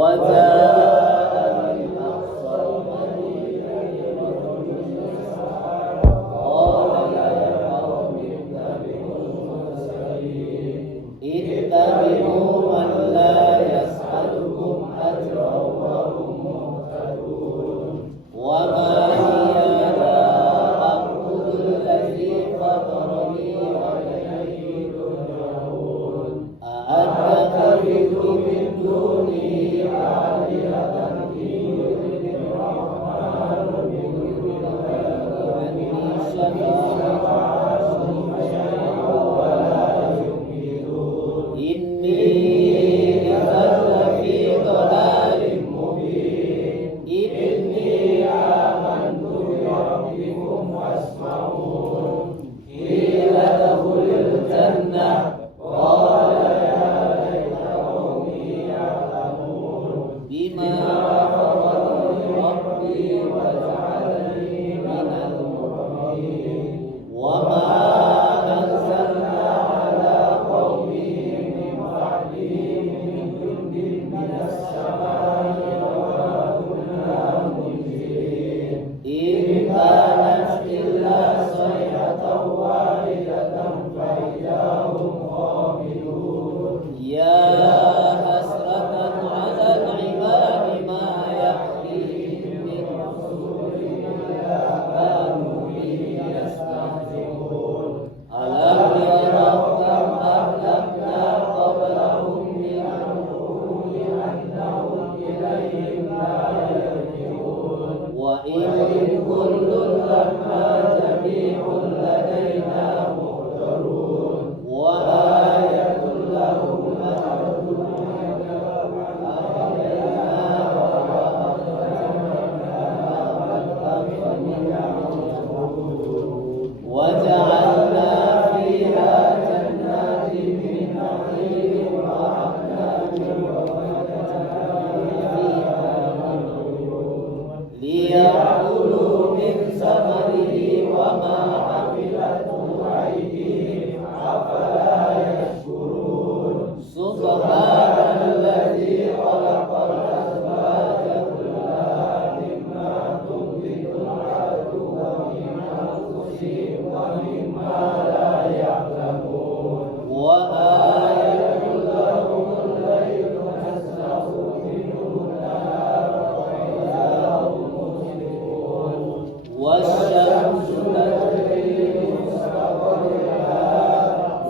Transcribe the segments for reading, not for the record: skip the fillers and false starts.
وجاء من أقصى المدينة رجل يسعى قال يا قوم اتبعوا المرسلين اتبعوا من لا يسألكم أجرا وهم مهتدون وما هي إلا أعبد الذي فطرني وإليه ترجعون أأتخذ من دونه آلهة إن يردني الرحمن بضر لا تغني شفاعتهم شيئا ولا ينقذون إني إذا لفي ضلال مبين إني آمنت بربكم فاسمعون قيل ادخل الجنة قال يا ليت قومي يعلمون بما غفر ربي وجعلني من المكرمين وما أنزلنا على قومه من بعده من جند من السماء وما كنا منزلين إن كانت إلا صيحة واحدة فإذا هم خامدون يا حسرة على العباد ما يأتيهم من رسول إلا كانوا به يستهزئون ألم يروا كم أهلكنا قبلهم من القرون أنهم إليهم لا يرجعون وإن كل لما جميع لدينا محضرون وآية لهم أنهم وجعلنا فيها جنات من نخيل وأعناب وفجرنا فيها من عيون ليأكلوا من ثمره وما عملته أيديهم أفلا يشكرون سبحان الذي خلق الأزواج كلها مما تنبت الأرض ومن أنفسهم ومما لا يعلمون وآية لهم الليل نسلخ منه النهار فإذا هم مظلمون والشمس تجري لمستقر لها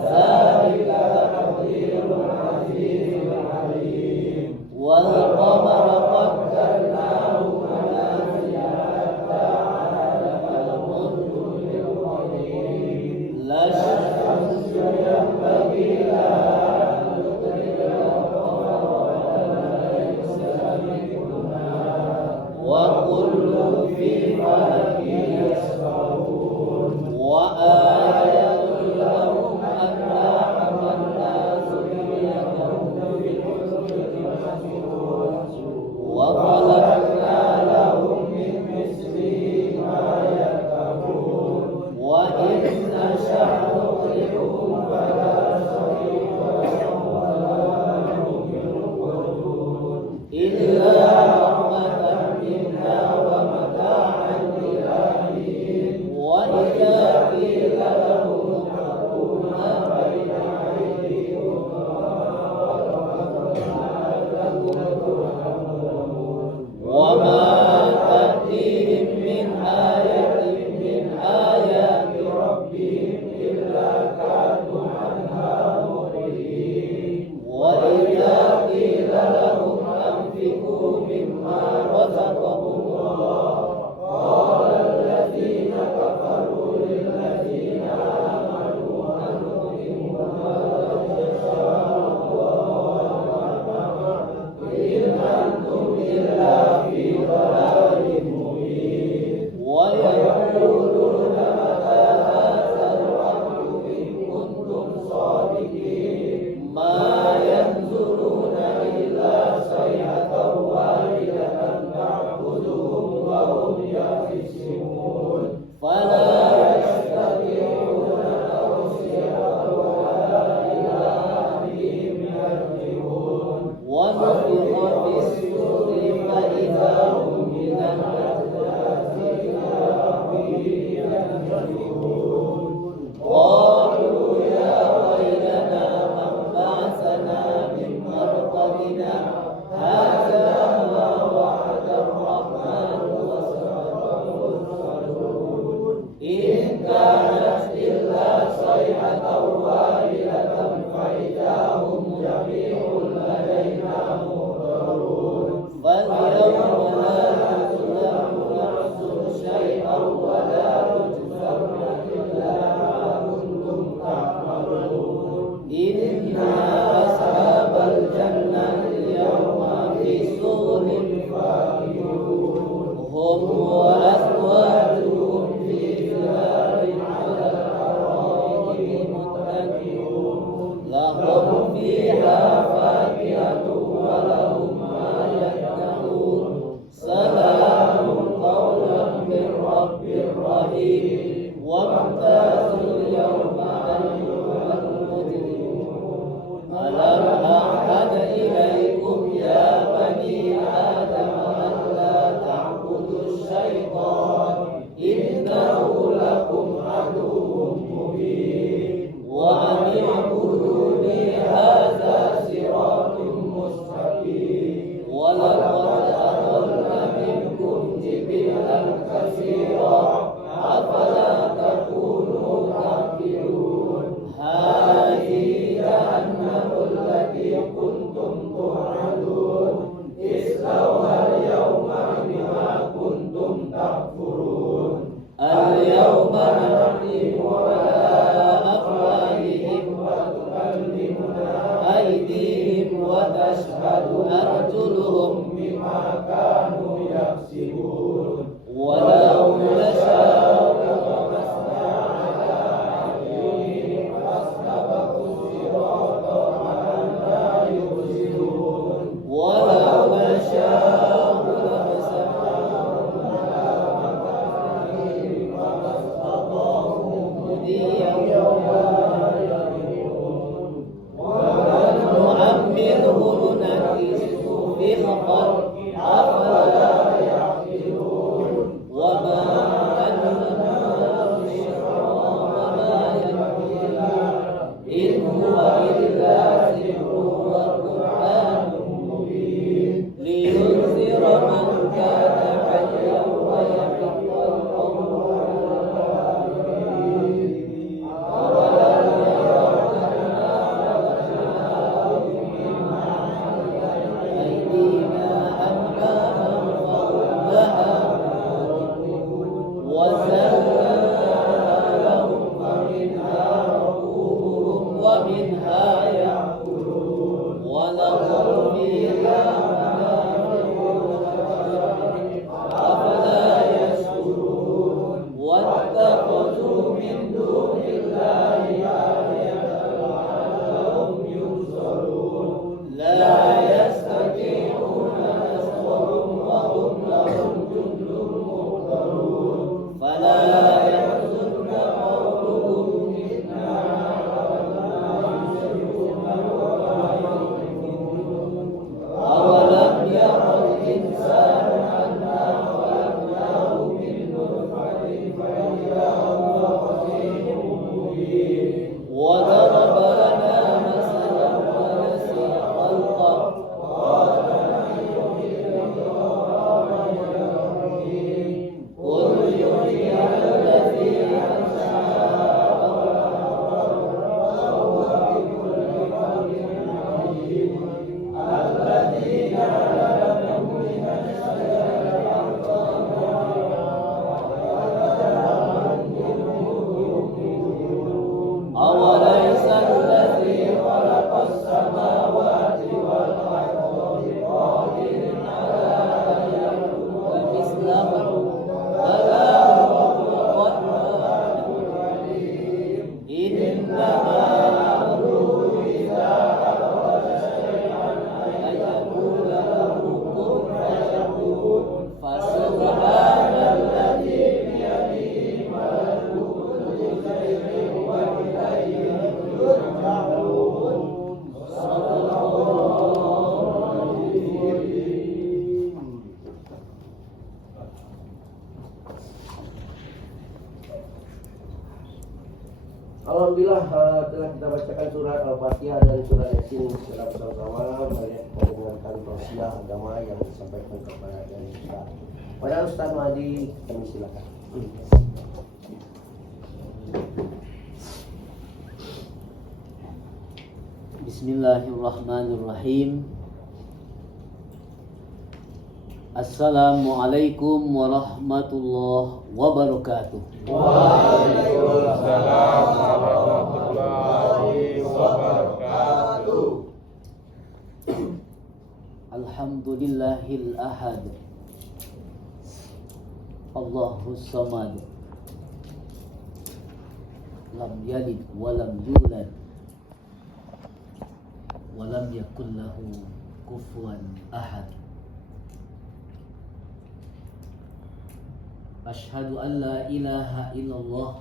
ذلك تقدير العزيز العليم والقمر قدرناه منازل حتى عاد كالعرجون القديم لا الشمس ينبغي لها أن تدرك القمر ولا الليل سابق النهار وكل في فلك يسبحون وآية لهم أنا حملنا ذريتهم في الفلك المشحون وخلقنا لهم من مثله ما يركبون وإن نشأ نغرقهم فلا صريخ لهم ولا هم ينقذون إلا رحمة منا ومتاعا إلى حين وإذا قيل لهم اتقوا ما بين أيديكم وما تأتيهم من آية من آيات ربهم إلا كانوا عنها معرضين وإذا قيل لهم أنفقوا مما رزقهم الله قال الذين كفروا للذين آمنوا أنطعم ما لو يشاء الله إن أنتم إلا في ضلال مبين ويقولون متى هذا الوعد إن كنتم صادقين ما ينظرون إلا صيحة واحدة تعبدهم وهم يخصمون فلا يستطيعون توصية ولا إلى أهلهم يرجعون ونفخ في الصور وأزواجهم في ظلال على الأرائك متكئون لهم فيها فاكهة ولهم ما يدعون سلام قولا من رب رحيم وامتازوا اليوم أيها المجرمون ألم أعهد إليكم يا بني آدم ألا تعبدوا الشيطان إنه لكم عدو مبين وأن اعبدوني هذا صراط مستقيم ولقد أضل منكم جبلا كثيرا أفلا تكونوا تعقلون هذه جهنم التي كنتم توعدون اصلوها اليوم بما كنتم تكفرون اليوم نختم على أفواههم وتكلمنا أيديهم وتشهد أرجلهم بما كانوا يكسبون ولو نشاء لطمسنا على أعينهم فاستبقوا الصراط فأنى يبصرون ولو نشاء لمسخناهم على مكانهم فما استطاعوا مضيا ولا يرجعون ومن نعمره ننكسه في الخلق أفلا يعقلون وما أنزلنا في الشراب ما ينبغي إن هو إلا ذكر وقرآن مبين لينذر من كان حيا ويحق القول على الكافرين أولم يروا أنا خلقناهم مما عملت أيدينا أنعاما فهم لها مالكون وزللناها لهم فمنها ركوبهم ومنها يأكلون ولهم فيها منافع ومشارب أفلا يشكرون واتخذوا من دون الله آلهة لعلهم ينصرون لا يستطيعون نصرهم وهم لهم جند مهتدون فلا يحزنك قولهم إنا نعلم ما يسرون وما يعلنون أولم يرى الإنسان أنا خلقناه من نطفة فإذا هو خصيم مبين وضرب لنا مثلا ونسي خلقه قال من يحيي العظام وهي رميم قل يحيي الذي أنشأها أول مرة وهو بكل خلق عليم الذي جعل لكم من الشجر الأخضر أوليس الذي خلق السماوات والأرض بقادر على أن يخلق مثلهم بلى وهو الخلاق العليم إنما أمره إذا أراد شيئا أن يقول له كن فيكون فسبحان الذي بيده ملكوت كل شيء وإليه يرجعون صدق الله العظيم. Alhamdulillah telah kita bacakan surat Al-Fatihah dan surat Yasin secara bersama-sama. Mari kita dengarkan tausiah agama yang disampaikan kepada kita. Pada Ustaz Mahdi, kami silakan. Bismillahirrahmanirrahim. Assalamualaikum warahmatullahi wabarakatuh. Waalaikumsalam warahmatullahi wabarakatuh. Alhamdulillahil ahad Allahus samad, lam yalid walam yulad, walam yakul lahu kufuwan ahad. Ashhadu an la ilaha illallah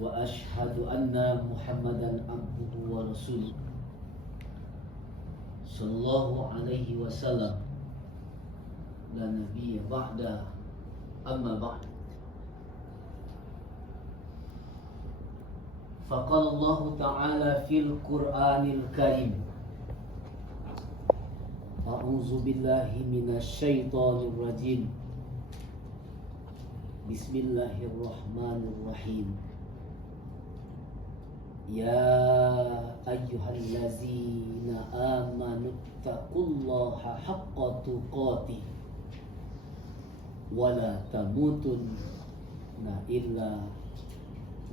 wa ashhadu anna Muhammadan abduhu wa rasuluh sallallahu alaihi wasallam, la nabiyya ba'da, amma ba'd. Faqala Allah ta'ala fil Qur'anil Karim, a'udzu billahi minasy syaithanir rajim. Bismillahirrahmanirrahim. Ya ayyuhallazina amanu taqullaha haqqa tuqatih wa la tamutunna illa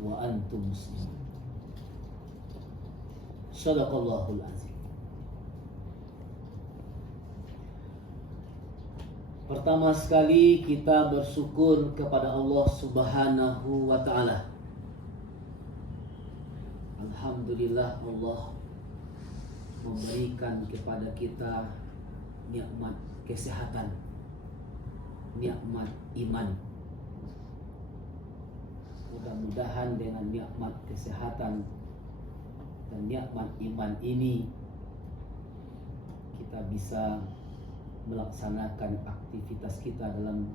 wa antum muslimun. Shadaqallahul azim. Pertama sekali kita bersyukur kepada Allah Subhanahu wa ta'ala. Alhamdulillah, Allah memberikan kepada kita nikmat kesehatan, nikmat iman. Mudah-mudahan dengan nikmat kesehatan dan nikmat iman ini kita bisa melaksanakan aktivitas kita dalam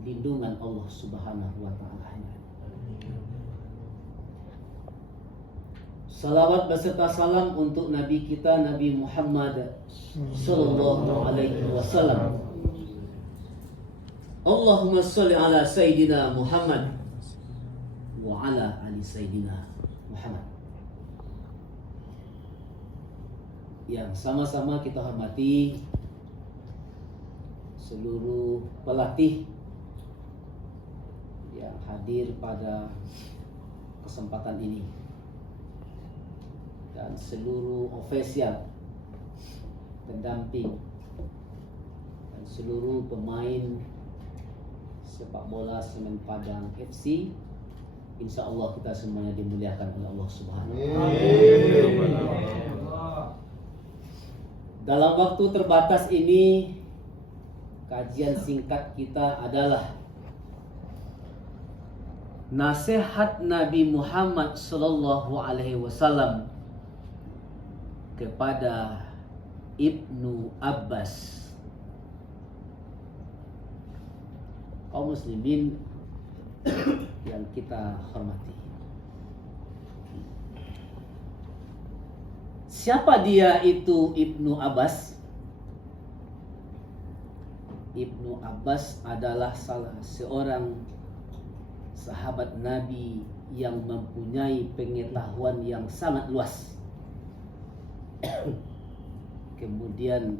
lindungan Allah Subhanahu wa ta'ala. Salawat beserta salam untuk Nabi kita, Nabi Muhammad sallallahu alaihi wasallam. Allahumma sholli ala Sayyidina Muhammad wa ala ali Sayyidina Muhammad. Yang sama-sama kita hormati seluruh pelatih yang hadir pada kesempatan ini, dan seluruh ofisial, pendamping, dan seluruh pemain sepak bola Semen Padang FC. Insya Allah kita semuanya dimuliakan oleh Allah Subhanahu wa ta'ala. Dalam waktu terbatas ini, kajian singkat kita adalah nasihat Nabi Muhammad sallallahu alaihi wasallam kepada Ibnu Abbas. Kaum muslimin yang kita hormati, siapa dia itu Ibnu Abbas? Ibnu Abbas adalah salah seorang sahabat Nabi yang mempunyai pengetahuan yang sangat luas, kemudian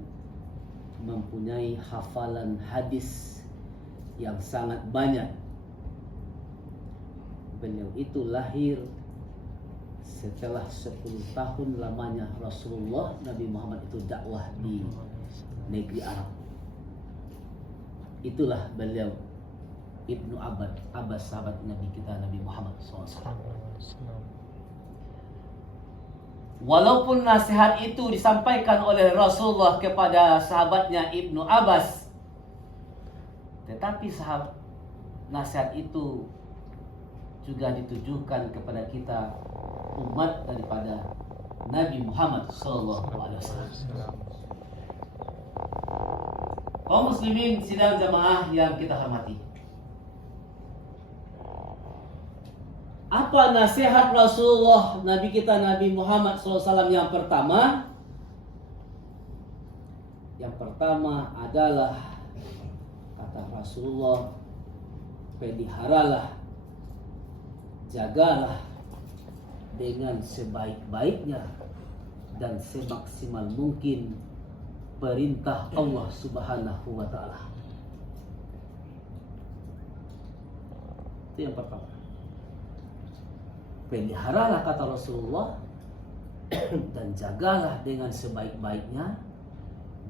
mempunyai hafalan hadis yang sangat banyak. Beliau itu lahir setelah 10 tahun lamanya Rasulullah Nabi Muhammad itu dakwah di negeri Arab. Itulah beliau Ibnu Abbas, sahabat Nabi kita Nabi Muhammad SAW. Walaupun nasihat itu disampaikan oleh Rasulullah kepada sahabatnya Ibnu Abbas, tetapi nasihat itu juga ditujukan kepada kita, umat daripada Nabi Muhammad SAW. Kaum muslimin sidang jamaah yang kita hormati, apa nasihat Rasulullah Nabi kita Nabi Muhammad SAW yang pertama? Yang pertama adalah kata Rasulullah, peliharalah, jagalah dengan sebaik-baiknya dan semaksimal mungkin perintah Allah Subhanahu wa ta'ala. Itu yang pertama. Peliharalah kata Rasulullah dan jagalah dengan sebaik-baiknya,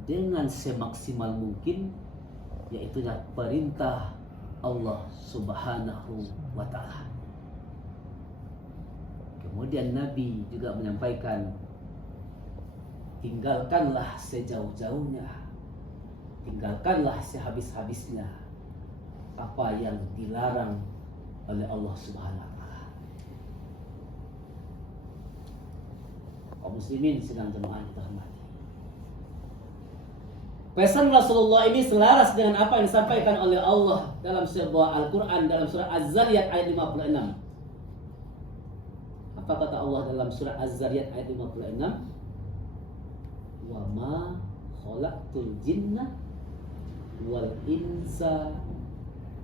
dengan semaksimal mungkin yaitu perintah Allah Subhanahu wa Ta'ala. Kemudian Nabi juga menyampaikan, tinggalkanlah sejauh-jauhnya, tinggalkanlah sehabis-habisnya apa yang dilarang oleh Allah Subhanahu wa Ta'ala. Kaum muslimin sedang jemaah kita hormati, pesan Rasulullah ini selaras dengan apa yang disampaikan oleh Allah dalam sebuah Al-Quran, dalam surah Az-Zariyat ayat 56. Apa kata Allah dalam surah Az-Zariyat ayat 56? Wa ma khalaqtul jinna wal insa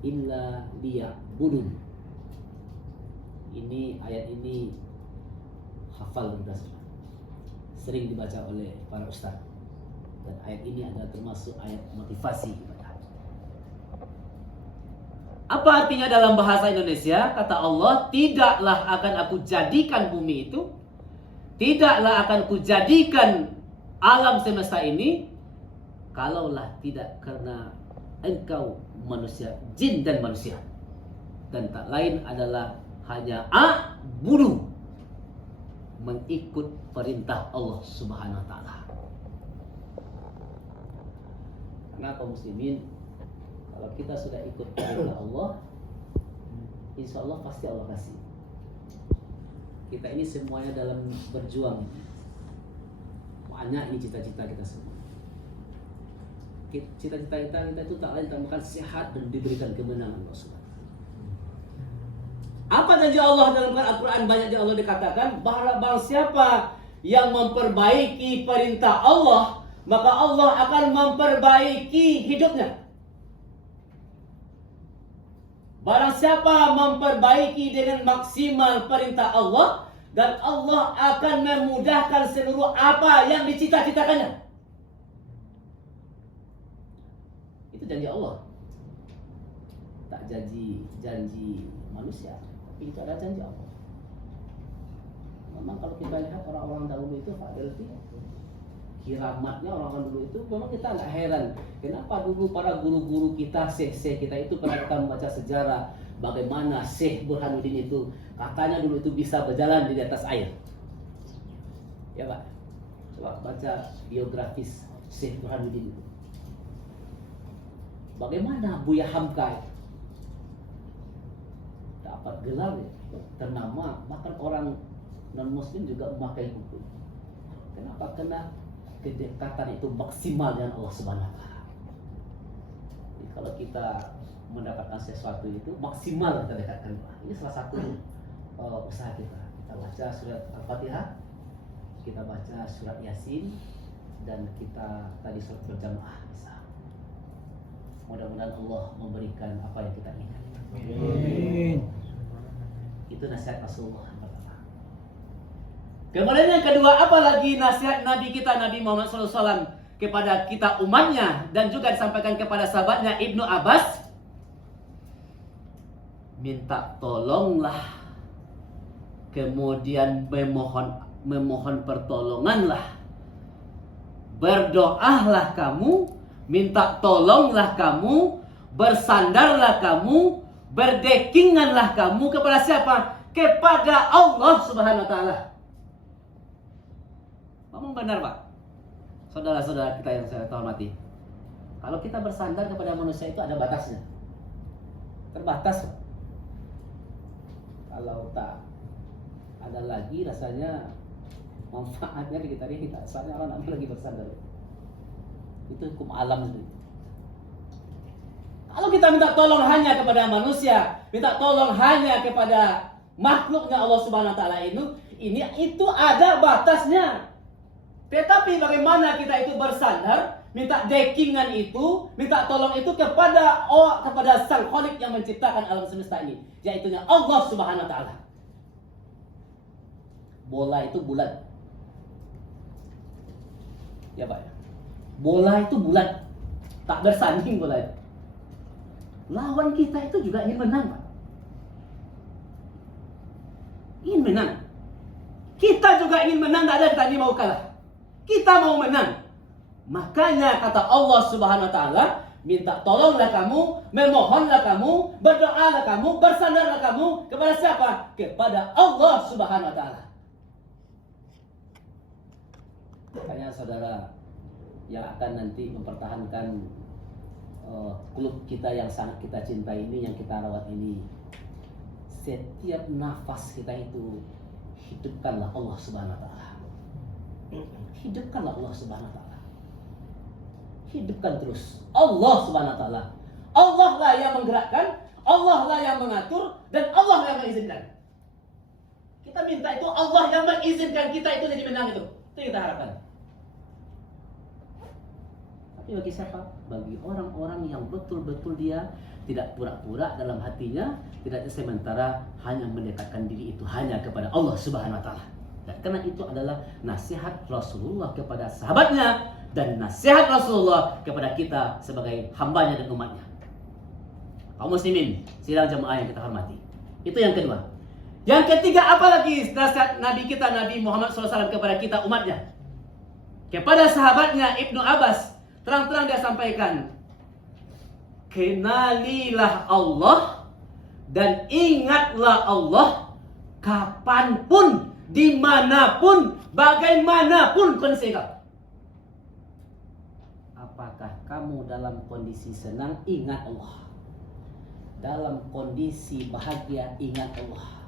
illa liya'budun. Ini ayat ini hafal berdasarkan, sering dibaca oleh para ustaz. Dan ayat ini adalah termasuk ayat motivasi kepada. Apa artinya dalam bahasa Indonesia? Kata Allah, tidaklah akan aku jadikan bumi itu, tidaklah akan ku jadikan alam semesta ini, kalaulah tidak karena engkau manusia, jin dan manusia. Dan tak lain adalah hanya a'budu, mengikut perintah Allah Subhanahu wa Ta'ala. Karena kaum muslimin, kalau kita sudah ikut perintah Allah, insya Allah pasti Allah kasih. Kita ini semuanya dalam berjuang. Banyak ini cita-cita kita semua. Cita-cita kita itu tak lain tambahkan sehat dan diberikan kemenangan Allah Subhanahu. Apa janji Allah dalam Al-Quran? Banyak di Allah dikatakan bahwa siapa yang memperbaiki perintah Allah, maka Allah akan memperbaiki hidupnya. Barang siapa memperbaiki dengan maksimal perintah Allah, dan Allah akan memudahkan seluruh apa yang dicita-citakannya. Itu janji Allah. Tak janji manusia, tapi itu ada janji Allah. Memang kalau kita lihat orang-orang dahulu itu, Pak Delvi, kiramatnya orang-orang dulu itu, memang kita nggak heran kenapa dulu para guru-guru kita, syekh-syekh kita itu, pernah kita membaca sejarah bagaimana Syekh Burhanuddin itu katanya dulu itu bisa berjalan di atas air. Ya Pak, coba baca biografis Syekh Burhanuddin itu. Bagaimana Buya Hamka dapat gelar ternama, bahkan orang non-muslim juga memakai buku. Kenapa? Karena kedekatan itu maksimal dengan Allah Subhanahu wa Ta'ala. Jadi kalau kita mendapatkan sesuatu itu maksimal kita dekatkan. Ini salah satu usaha kita. Kita baca surat Al-Fatihah, kita baca surat Yasin, dan kita tadi surat berjamaah. Mudah-mudahan Allah memberikan apa yang kita inginkan. Amin. Itu nasihat Rasulullah. Kemudian yang kedua, apalagi nasihat Nabi kita, Nabi Muhammad SAW kepada kita umatnya, dan juga disampaikan kepada sahabatnya Ibnu Abbas. Minta tolonglah, kemudian memohon pertolonganlah, berdoalah kamu, minta tolonglah kamu, bersandarlah kamu, berdekinganlah kamu kepada siapa? Kepada Allah Subhanahu wa Ta'ala. Ngomong benar Pak, saudara-saudara kita yang saya hormati. Kalau kita bersandar kepada manusia itu ada batasnya, terbatas. Kalau tak ada lagi rasanya manfaatnya di kita ini, saatnya orang ambil lagi bersandar. Itu hukum alam sendiri. Kalau kita minta tolong hanya kepada manusia, minta tolong hanya kepada makhluknya Allah Subhanahu wa Ta'ala itu ada batasnya. Tetapi bagaimana kita itu bersandar, minta dekingan itu, minta tolong itu kepada Sang Khalik yang menciptakan alam semesta ini, yaitu Allah Subhanahu wa Ta'ala. Bola itu bulat. Ya Pak. Bola itu bulat, tak bersanding bola itu. Lawan kita itu juga ingin menang, Pak. Ingin menang. Kita juga ingin menang, tak ada kita mau kalah. Kita mau menang. Makanya kata Allah Subhanahu wa Ta'ala, minta tolonglah kamu, memohonlah kamu, berdoalah kamu, bersandarlah kamu kepada siapa? Kepada Allah Subhanahu wa taala. Makanya saudara yang akan nanti mempertahankan klub kita yang sangat kita cintai ini, yang kita rawat ini, setiap nafas kita itu hidupkanlah Allah Subhanahu wa taala. Hidupkanlah Allah Subhanahu wa taala. Hidupkan terus Allah Subhanahu wa taala. Allah lah yang menggerakkan, Allah lah yang mengatur, dan Allah yang mengizinkan. Kita minta itu Allah yang mengizinkan kita itu jadi menang itu. Itu yang kita harapkan. Tapi bagi siapa? Bagi orang-orang yang betul-betul dia tidak pura-pura dalam hatinya, tidak sementara hanya mendekatkan diri itu hanya kepada Allah Subhanahu wa taala. Dan karena itu adalah nasihat Rasulullah kepada sahabatnya dan nasihat Rasulullah kepada kita sebagai hambanya dan umatnya. Kaum muslimin, sidang jemaah yang kita hormati. Itu yang kedua. Yang ketiga, apalagi nasihat Nabi kita Nabi Muhammad SAW kepada kita umatnya. Kepada sahabatnya Ibnu Abbas, terang-terang dia sampaikan, kenalilah Allah dan ingatlah Allah kapanpun, dimanapun, bagaimanapun kondisi kau. Apakah kamu dalam kondisi senang, ingat Allah. Dalam kondisi bahagia, ingat Allah.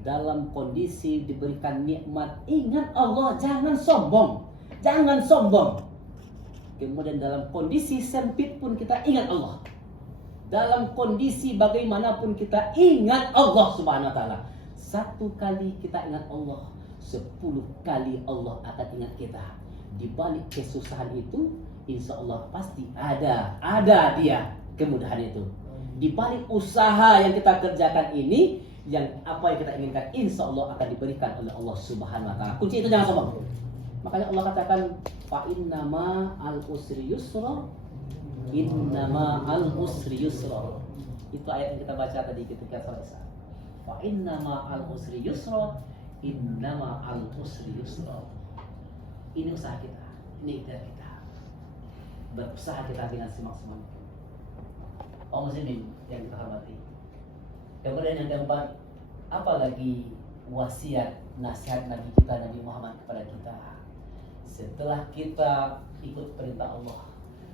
Dalam kondisi diberikan nikmat, ingat Allah. Jangan sombong. Jangan sombong. Kemudian dalam kondisi sempit pun kita ingat Allah. Dalam kondisi bagaimanapun kita ingat Allah Subhanahu wa taala. 1 kali kita ingat Allah, 10 kali Allah akan ingat kita. Di balik kesusahan itu, insya Allah pasti ada dia kemudahan itu. Di balik usaha yang kita kerjakan ini, yang apa yang kita inginkan, insya Allah akan diberikan oleh Allah Subhanahu wa taala. Kunci itu jangan sombong. Makanya Allah katakan, fa innama al usri yusra, innama al usri yusra. Itu ayat yang kita baca tadi ketika salat Isya. Fa innama al usri yusra, innama al usri yusra. Ini usaha kita, ini ikhtiar kita. Berusaha kita dengan semaksimal mungkin. Kaum muslimin yang kita hormati. Kemudian yang keempat, apalagi wasiat nasihat Nabi kita Nabi Muhammad kepada kita. Setelah kita ikut perintah Allah,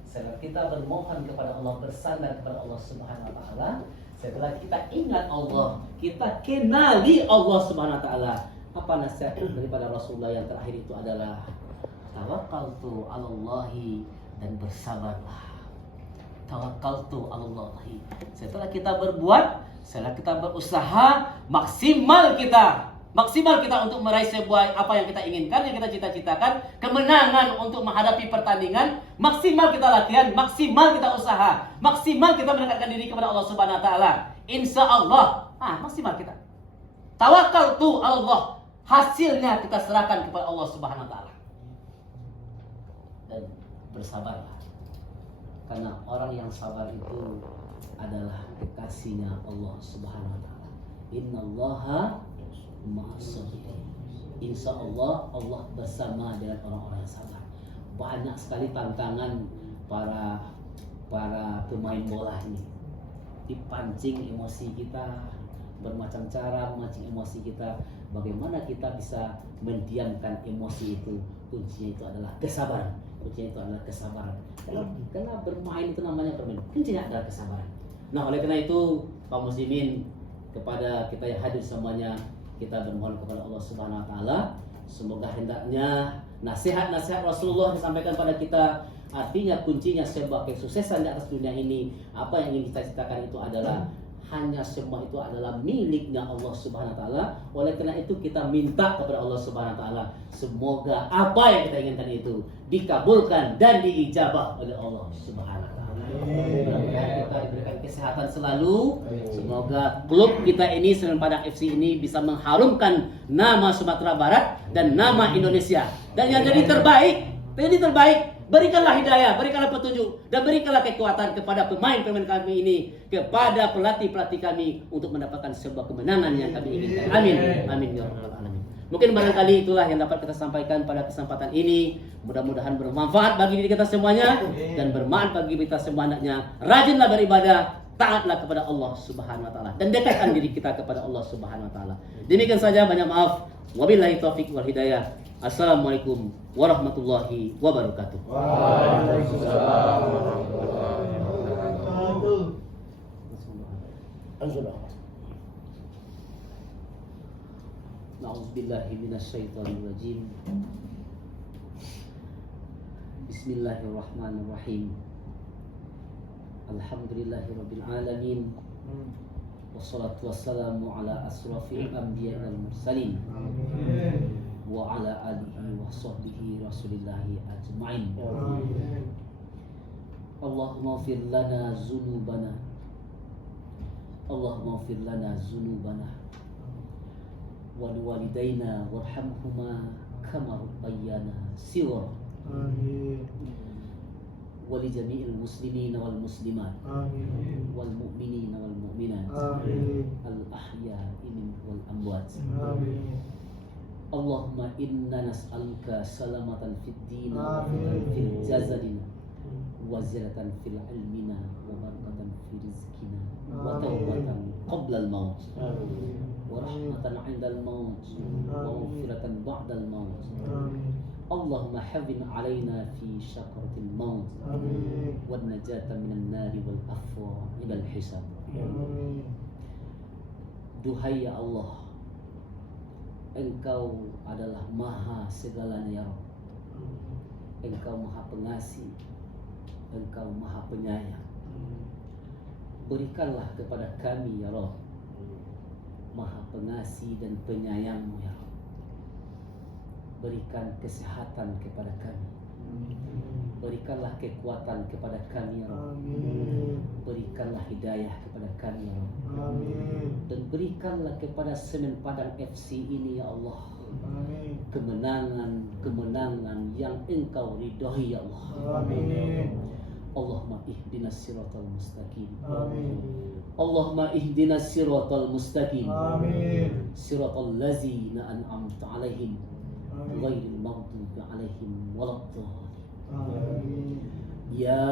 setelah kita bermohon kepada Allah, bersandar kepada Allah Subhanahu wa taala, setelah kita ingat Allah, kita kenali Allah Subhanahu wa taala, apa nasihat daripada Rasulullah yang terakhir itu adalah tawakkaltu 'alallahi, dan bersabarlah. Tawakkaltu 'alallahi. Setelah kita berbuat, setelah kita berusaha, maksimal kita untuk meraih sebuah apa yang kita inginkan, yang kita cita-citakan, kemenangan untuk menghadapi pertandingan, maksimal kita latihan, maksimal kita usaha, maksimal kita mendekatkan diri kepada Allah Subhanahu wa taala. Insyaallah, maksimal kita. Tawakkaltu 'alallah. Hasilnya kita serahkan kepada Allah Subhanahu wa taala. Dan bersabarlah. Karena orang yang sabar itu adalah kekasihnya Allah Subhanahu wa taala. Innallaha ma'as-sabirin. Insyaallah Allah bersama dengan orang-orang yang sabar. Banyak sekali tantangan para pemain bola ini. Dipancing emosi kita, bermacam cara memancing emosi kita. Bagaimana kita bisa mendiamkan emosi itu? Kuncinya itu adalah kesabaran. Karena bermain itu namanya bermain. Kuncinya adalah kesabaran. Nah, oleh karena itu kaum muslimin, kepada kita yang hadir semuanya, kita bermohon kepada Allah Subhanahu wa taala, semoga hendaknya nasihat-nasihat Rasulullah disampaikan pada kita, artinya kuncinya sebuah kesuksesan di atas dunia ini, apa yang ingin kita citakan itu adalah hanya semua itu adalah miliknya Allah Subhanahu wa taala. Oleh karena itu kita minta kepada Allah Subhanahu wa taala, semoga apa yang kita inginkan itu dikabulkan dan diijabah oleh Allah Subhanahu wa taala. Kita diberikan kesehatan selalu. Semoga klub kita ini, Semen Padang FC ini, bisa mengharumkan nama Sumatera Barat dan nama Indonesia. Dan yang jadi terbaik, berikanlah hidayah, berikanlah petunjuk, dan berikanlah kekuatan kepada pemain-pemain kami ini, kepada pelatih-pelatih kami untuk mendapatkan sebuah kemenangan yang kami inginkan. Amin. Amin ya rabbal alamin. Mungkin barangkali itulah yang dapat kita sampaikan pada kesempatan ini. Mudah-mudahan bermanfaat bagi diri kita semuanya dan bermanfaat bagi kita semuanya. Rajinlah beribadah, taatlah kepada Allah Subhanahu wa taala dan dekatkan diri kita kepada Allah Subhanahu wa taala. Demikian saja, banyak maaf. Wabillahi taufik wal hidayah. Assalamualaikum warahmatullahi wabarakatuh. Waalaikumsalam warahmatullahi wabarakatuh. Na'udzubillahi minasyaitonirrajim. Bismillahirrahmanirrahim. Alhamdulillahirabbil alamin. Wassalatu wassalamu ala asrafil anbiya'i wal mursalin. Wa ala alihi wa sahbihi rasulillahi ajma'in. Allahumma ighfir lana dzunubana. Allahumma ighfir lana dzunubana wa liwalidayna warhamhuma kama rabbayana shighara. Amin. Wa li jami'il muslimina wal muslimat. Amin. Wal mu'minina wal mu'minat. Amin. Al ahya'i wal amwat. Amin. Allahumma inna nas'aluka salamatan fid din wa fil jasadina wa ziyadatan fil ilmina wa barakatan fi rizqina wa tawbatan qabla al maut wa rahmatan 'inda al maut wa maghfiratan ba'da al maut. Allahumma hawwin 'alaina fi shaqratil maut wa najata minan nari wal afwa ila al hisab. Duhai ya Allah, Engkau adalah maha segalanya ya Rabb. Engkau maha pengasih, Engkau maha penyayang. Berikanlah kepada kami ya Rabb, maha pengasih dan penyayang-Mu ya Rabb. Berikan kesehatan kepada kami. Berikanlah kekuatan kepada kami ya Rabb. Berikanlah hidayah kepada kami ya Rabb. Dan berikanlah kepada Semen Padang FC ini ya Allah, kemenangan yang Engkau ridhoi ya Allah. Allahumma ihdinas siratal mustaqim. Allahumma ihdinas siratal mustaqim. Siratal ladzina an'amta 'alaihim ghairil maghdubi 'alaihim waladdallin. Ya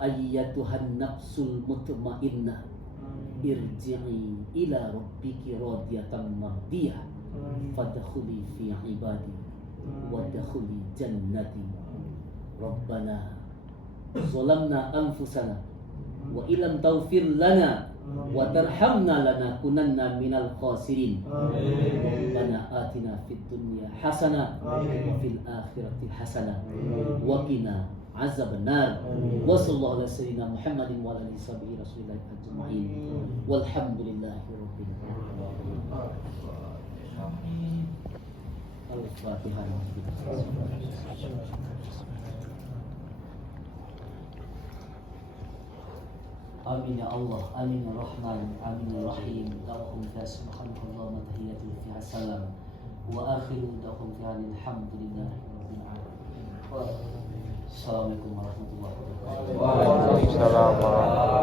ayyatuhan nafsul mutmainnah, irji'i ila rabbiki radiyatan mardiyah, fadkhuli fi ibadi wadkhuli jannati. Rabbana zalamna anfusana wa illam taghfir lana wa tarhamna lanakunanna minal khasirin. Rabbana atina fid dunya hasanah wa fil akhirati hasanah wa qina azabannar. Wa sallallahu ala sayyidina Muhammadin wa ala alihi washabihi rasulillahi ajma'in. Walhamdulillahi rabbil alamin. Al-Fatihah. Amin ya Allah, amin ya Rahman, amin ya Rahim. Lahum fiha subhanakallah wa tahiyyatuhum fiha salam wa akhiru da'wahum fiha alhamdulillahi rabbil alamin. Assalamualaikum warahmatullahi wabarakatuh. Waalaikumsalam warahmatullahi wabarakatuh.